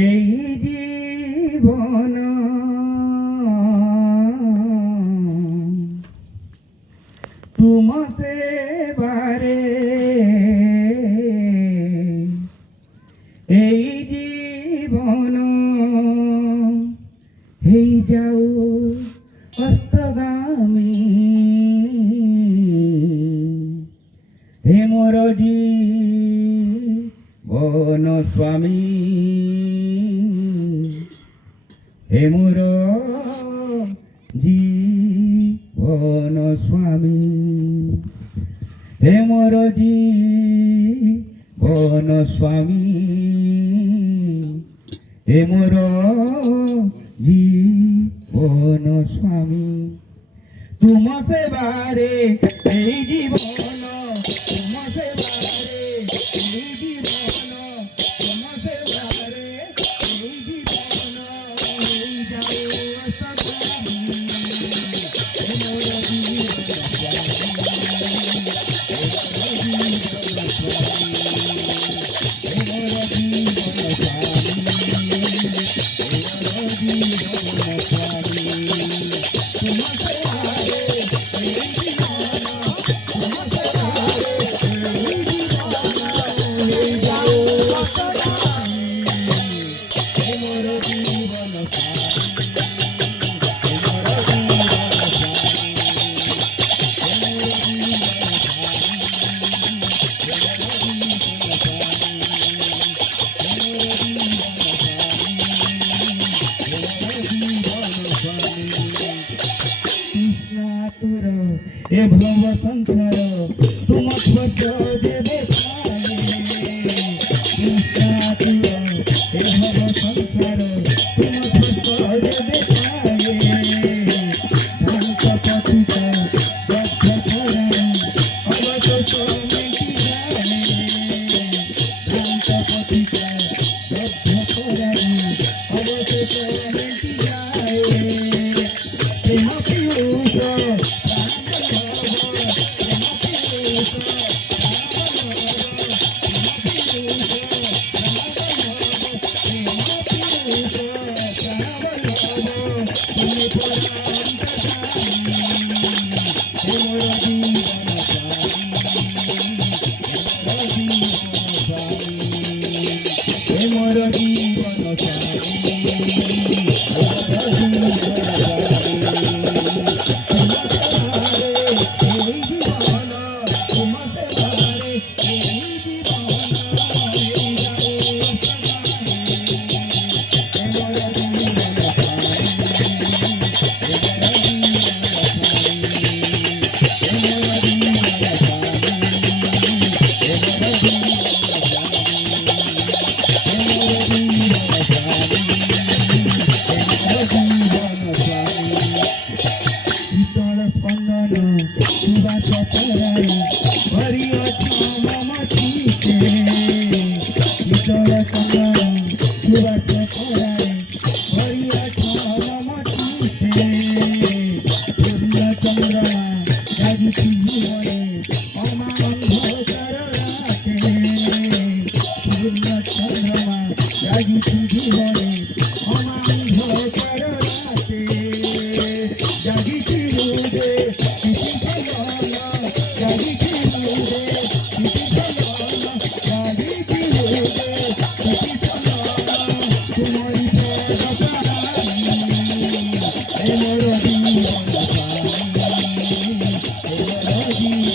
এই জীবন তুম সেবারে এই জীবন হেই যাও অস্তগামী হে মোর জীবন স্বামী হে মোর জীবন স্বামী হে মোর জীবন স্বামী হে মোর জীবন স্বামী তুম সেবারে এই জীবন তুম সেবারে এই জীবন তুম সেবারে এই জীবন এই যাও সদামি হে মোর জীবন এ ভব সংসার তুম খোঁজ দেবে এ ভব সংসার তুম খোঁজ দেবে শান্ত পথিত দগ্ধ করানো অবশেষ মিটি যায় শান্ত পথিত দগ্ধ করানো অবশেষ মিটি যায় প্রেম পিয়ুষ Thank you.